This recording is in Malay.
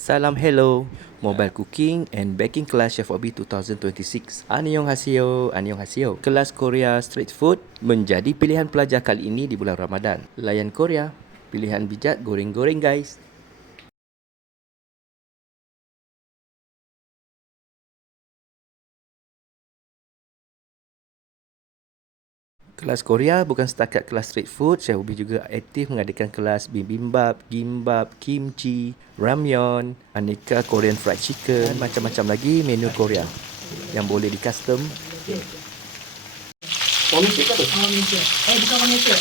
Salam hello, Mobile Cooking and Baking Class Chef Obi 2026. Annyeonghaseyo, annyeonghaseyo. Kelas Korea Street Food menjadi pilihan pelajar kali ini di bulan Ramadan. Layan Korea, pilihan bijak goreng-goreng guys. Kelas Korea bukan setakat kelas street food, Chef Ubi juga aktif mengadakan kelas bibimbap, gimbap, kimchi, ramyeon, aneka Korean fried chicken, macam-macam lagi menu Korea yang boleh di custom. Wangmisu ke tu? Wangmisu. Bukan wangmisu.